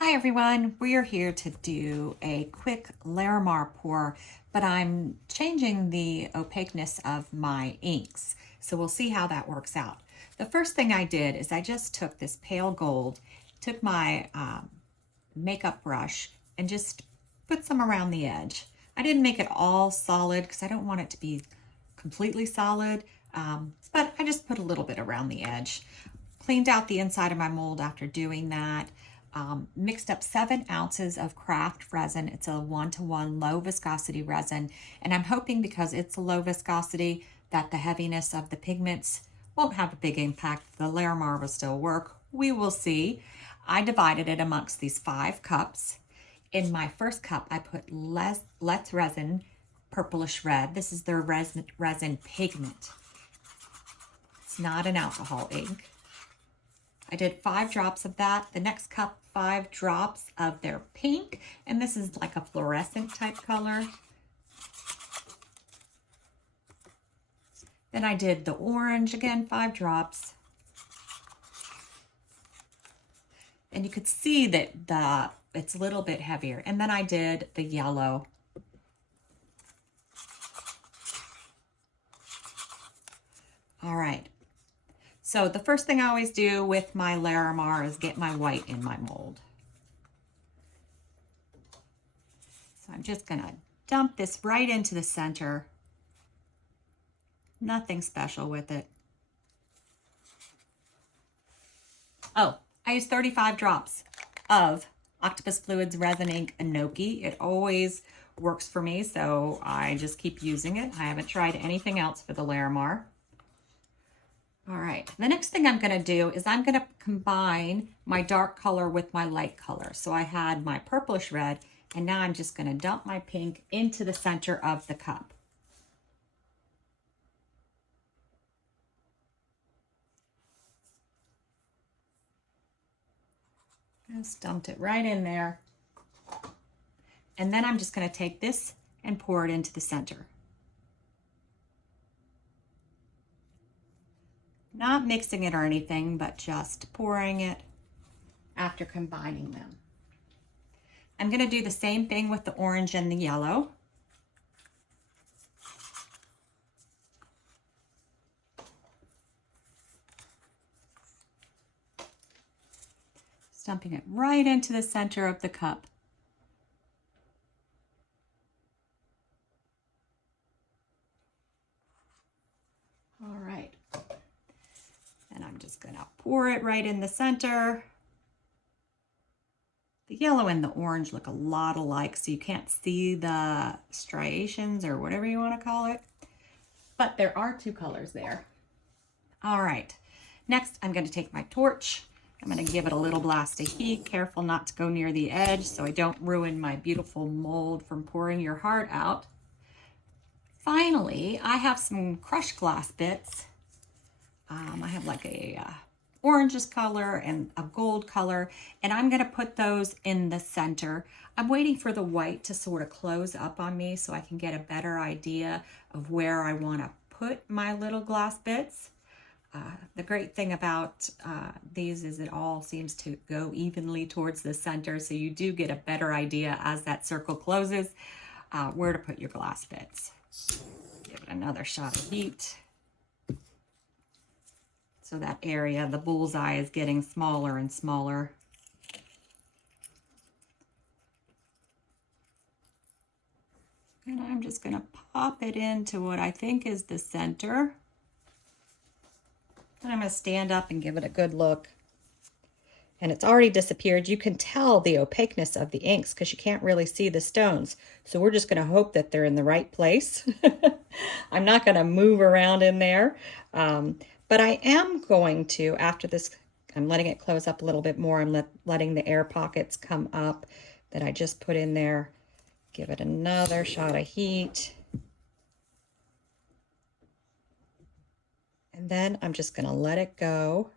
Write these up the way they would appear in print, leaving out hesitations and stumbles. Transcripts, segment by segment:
Hi everyone, we are here to do a quick Larimar pour, but I'm changing the opaqueness of my inks. So we'll see how that works out. The first thing I did is I just took this pale gold, took my makeup brush and just put some around the edge. I didn't make it all solid because I don't want it to be completely solid, but I just put a little bit around the edge. Cleaned out the inside of my mold after doing that. Mixed up 7 ounces of Craft Resin. It's a 1-to-1 low viscosity resin, and I'm hoping because it's a low viscosity that the heaviness of the pigments won't have a big impact. The Larimar will still work. We will see. I divided it amongst these 5 cups. In my first cup, I put Let's Resin Purplish Red. This is their resin pigment. It's not an alcohol ink. I did 5 drops of that. The next cup, 5 drops of their pink. And this is like a fluorescent type color. Then I did the orange, again, 5 drops. And you could see that it's a little bit heavier. And then I did the yellow. All right. So the first thing I always do with my Larimar is get my white in my mold. So I'm just gonna dump this right into the center. Nothing special with it. Oh, I use 35 drops of Octopus Fluids Resin Enoki. It always works for me, so I just keep using it. I haven't tried anything else for the Larimar. All right, the next thing I'm gonna do is I'm gonna combine my dark color with my light color. So I had my purplish red, and now I'm just gonna dump my pink into the center of the cup. Just dumped it right in there. And then I'm just gonna take this and pour it into the center. Not mixing it or anything, but just pouring it after combining them. I'm going to do the same thing with the orange and the yellow. Dumping it right into the center of the cup. All right. And I'm just going to pour it right in the center. The yellow and the orange look a lot alike, so you can't see the striations or whatever you want to call it. But there are 2 colors there. All right. Next, I'm going to take my torch. I'm going to give it a little blast of heat. Careful not to go near the edge so I don't ruin my beautiful mold from pouring your heart out. Finally, I have some crushed glass bits. I have like a oranges color and a gold color, and I'm going to put those in the center. I'm waiting for the white to sort of close up on me so I can get a better idea of where I want to put my little glass bits. The great thing about these is it all seems to go evenly towards the center, so you do get a better idea as that circle closes where to put your glass bits. Give it another shot of heat. So that area, the bullseye, is getting smaller and smaller. And I'm just going to pop it into what I think is the center. And I'm going to stand up and give it a good look. And it's already disappeared. You can tell the opaqueness of the inks because you can't really see the stones. So we're just going to hope that they're in the right place. I'm not going to move around in there. But I am going to, after this, I'm letting it close up a little bit more. I'm letting the air pockets come up that I just put in there. Give it another shot of heat. And then I'm just going to let it go.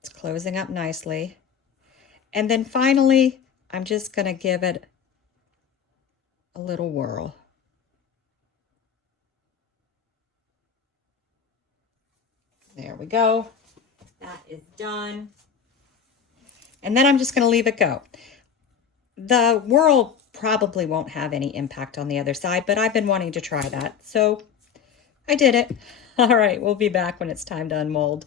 It's closing up nicely. And then finally, I'm just going to give it a little whirl. There we go. That is done. And then I'm just going to leave it go. The whirl probably won't have any impact on the other side, but I've been wanting to try that, so I did it. All right, we'll be back when it's time to unmold.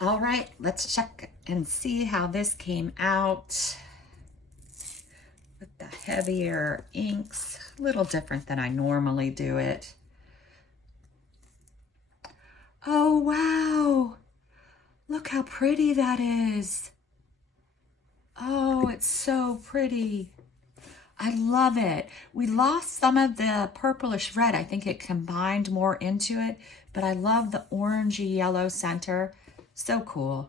All right, let's check and see how this came out with the heavier inks. A little different than I normally do it. Oh, wow. Look how pretty that is. Oh, it's so pretty. I love it. We lost some of the purplish red. I think it combined more into it, but I love the orangey yellow center. So cool.